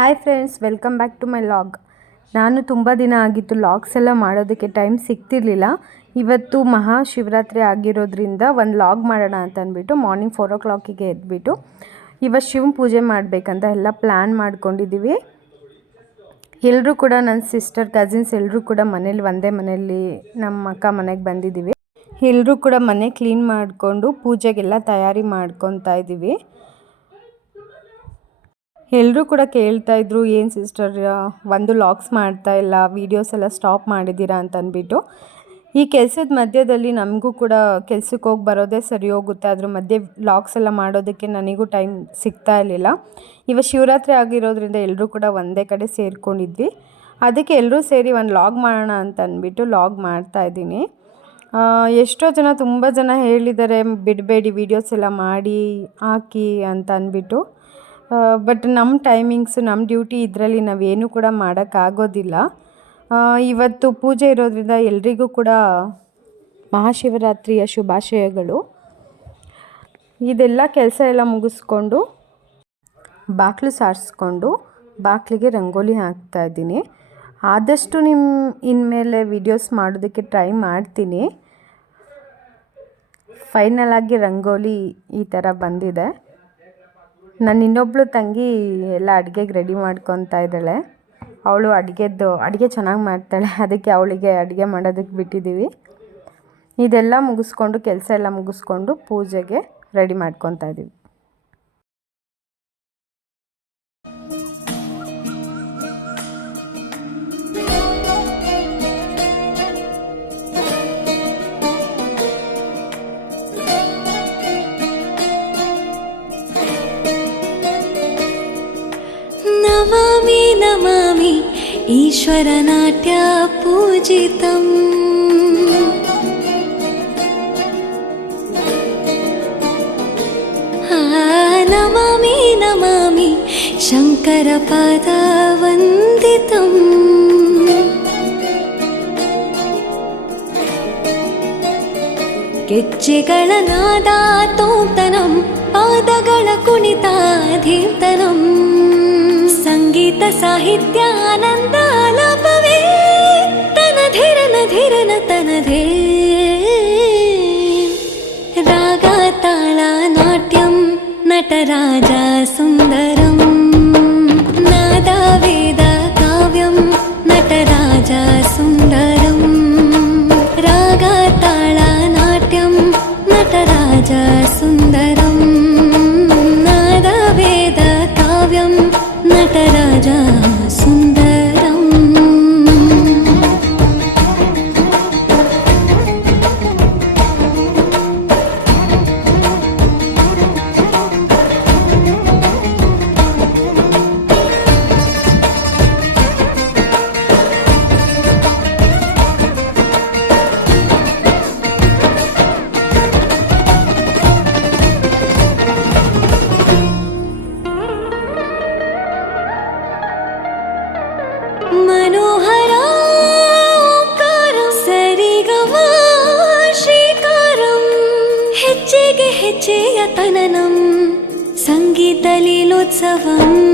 Hi friends, welcome back to my vlog. ನಾನು ತುಂಬ ದಿನ ಆಗಿತ್ತು ಲಾಗ್ಸ್ ಎಲ್ಲ ಮಾಡೋದಕ್ಕೆ ಟೈಮ್ ಸಿಗ್ತಿರ್ಲಿಲ್ಲ. ಇವತ್ತು ಮಹಾಶಿವರಾತ್ರಿ ಆಗಿರೋದ್ರಿಂದ ಒಂದು ಲಾಗ್ ಮಾಡೋಣ ಅಂತ ಅಂದ್ಬಿಟ್ಟು ಮಾರ್ನಿಂಗ್ 4 o'clock ಎದ್ಬಿಟ್ಟು ಇವತ್ತು ಶಿವನ ಪೂಜೆ ಮಾಡಬೇಕಂತ ಎಲ್ಲ ಪ್ಲ್ಯಾನ್ ಮಾಡ್ಕೊಂಡಿದ್ದೀವಿ. ಎಲ್ಲರೂ ಕೂಡ ನನ್ನ ಸಿಸ್ಟರ್ ಕಸಿನ್ಸ್ ಎಲ್ಲರೂ ಕೂಡ ಮನೇಲಿ ಒಂದೇ ಮನೆಯಲ್ಲಿ ನಮ್ಮ ಅಕ್ಕ ಮನೆಗೆ ಬಂದಿದ್ದೀವಿ. ಎಲ್ಲರೂ ಕೂಡ ಮನೆ ಕ್ಲೀನ್ ಮಾಡಿಕೊಂಡು ಪೂಜೆಗೆಲ್ಲ ತಯಾರಿ ಮಾಡ್ಕೊತಾ ಇದ್ದೀವಿ. ಎಲ್ಲರೂ ಕೂಡ ಕೇಳ್ತಾ ಇದ್ರು, ಏನು ಸಿಸ್ಟರ್ ಒಂದು ಲಾಗ್ಸ್ ಮಾಡ್ತಾ ಇಲ್ಲ, ವೀಡಿಯೋಸ್ ಎಲ್ಲ ಸ್ಟಾಪ್ ಮಾಡಿದ್ದೀರಾ ಅಂತ ಅಂದ್ಬಿಟ್ಟು. ಈ ಕೆಲಸದ ಮಧ್ಯದಲ್ಲಿ ನಮಗೂ ಕೂಡ ಕೆಲ್ಸಕ್ಕೆ ಹೋಗಿ ಬರೋದೇ ಸರಿ ಹೋಗುತ್ತೆ. ಅದ್ರ ಮಧ್ಯೆ ಲಾಗ್ಸ್ ಎಲ್ಲ ಮಾಡೋದಕ್ಕೆ ನನಗೂ ಟೈಮ್ ಸಿಗ್ತಾ ಇರಲಿಲ್ಲ. ಇವತ್ತು ಶಿವರಾತ್ರಿ ಆಗಿರೋದ್ರಿಂದ ಎಲ್ಲರೂ ಕೂಡ ಒಂದೇ ಕಡೆ ಸೇರ್ಕೊಂಡಿದ್ವಿ. ಅದಕ್ಕೆ ಎಲ್ಲರೂ ಸೇರಿ ಒಂದು ಲಾಗ್ ಮಾಡೋಣ ಅಂತ ಅಂದ್ಬಿಟ್ಟು ಲಾಗ್ ಮಾಡ್ತಾಯಿದ್ದೀನಿ. ಎಷ್ಟೋ ಜನ ತುಂಬ ಜನ ಹೇಳಿದ್ದಾರೆ, ಬಿಡಬೇಡಿ ವೀಡಿಯೋಸ್ ಎಲ್ಲ ಮಾಡಿ ಹಾಕಿ ಅಂತ ಅಂದ್ಬಿಟ್ಟು. ಬಟ್ ನಮ್ಮ ಟೈಮಿಂಗ್ಸು, ನಮ್ಮ ಡ್ಯೂಟಿ ಇದರಲ್ಲಿ ನಾವೇನು ಕೂಡ ಮಾಡೋಕ್ಕಾಗೋದಿಲ್ಲ. ಇವತ್ತು ಪೂಜೆ ಇರೋದ್ರಿಂದ ಎಲ್ರಿಗೂ ಕೂಡ ಮಹಾಶಿವರಾತ್ರಿಯ ಶುಭಾಶಯಗಳು. ಇದೆಲ್ಲ ಕೆಲಸ ಎಲ್ಲ ಮುಗಿಸ್ಕೊಂಡು ಬಾಗಿಲು ಸಾರಿಸ್ಕೊಂಡು ಬಾಗಿಲಿಗೆ ರಂಗೋಲಿ ಹಾಕ್ತಾಯಿದ್ದೀನಿ. ಆದಷ್ಟು ಇನ್ಮೇಲೆ ವೀಡಿಯೋಸ್ ಮಾಡೋದಕ್ಕೆ ಟ್ರೈ ಮಾಡ್ತೀನಿ. ಫೈನಲ್ ಆಗಿ ರಂಗೋಲಿ ಈ ಥರ ಬಂದಿದೆ. ನನ್ನ ಇನ್ನೊಬ್ಬಳು ತಂಗಿ ಎಲ್ಲ ಅಡುಗೆಗೆ ರೆಡಿ ಮಾಡ್ಕೊತಾ ಇದ್ದಾಳೆ. ಅವಳು ಅಡುಗೆ ಚೆನ್ನಾಗಿ ಮಾಡ್ತಾಳೆ, ಅದಕ್ಕೆ ಅವಳಿಗೆ ಅಡುಗೆ ಮಾಡೋದಕ್ಕೆ ಬಿಟ್ಟಿದ್ದೀವಿ. ಇದೆಲ್ಲ ಮುಗಿಸ್ಕೊಂಡು ಕೆಲಸ ಎಲ್ಲ ಮುಗಿಸ್ಕೊಂಡು ಪೂಜೆಗೆ ರೆಡಿ ಮಾಡ್ಕೊತಾ ಇದ್ದೀವಿ. ನಮಾಮಿ ನಮಾಮಿ ಈಶ್ವರನಾಟ್ಯ ಪೂಜಿತಂ. ನಮಾಮಿ ನಮಾಮಿ ಶಂಕರ ಪಾದ ವಂದಿತಂ. ಗೆಜ್ಜೆಗಳ ನಾದ ತೋಂತನಂ, ಪಾದಗಳ ಕುಣಿತಾಧೀರ್ತನಂ. ಸಂಗೀತ ಸಾಹಿತ್ಯ ಆನಂದ ಆಲಾಪವೇ ತನಧಿರನ ಧಿರನ ತನಧೇ. ರಾಗ ತಾಳ ನಾಟ್ಯಂ ನಟರಾಜ ಸುಂದರಂ. ನಾದ ವೇದ ಕಾವ್ಯಂ ನಟರಾಜ ಸುಂದರಂ. ರಾಗ ತಾಳ ನಾಟ್ಯಂ ನಟರಾಜ ಸುಂದರಂ. ನಾದ ವೇದ ಕಾವ್ಯಂ ನಟರಾಜ ಸುಂದರಂ. मनोहर ओंकारं सरिगम श्रीकारं. ಹೆಜ್ಜೆಗೆ ಹೆಜ್ಜೆಯ ತನನಂ ಸಂಗೀತ ಲೀಲೋತ್ಸವಂ.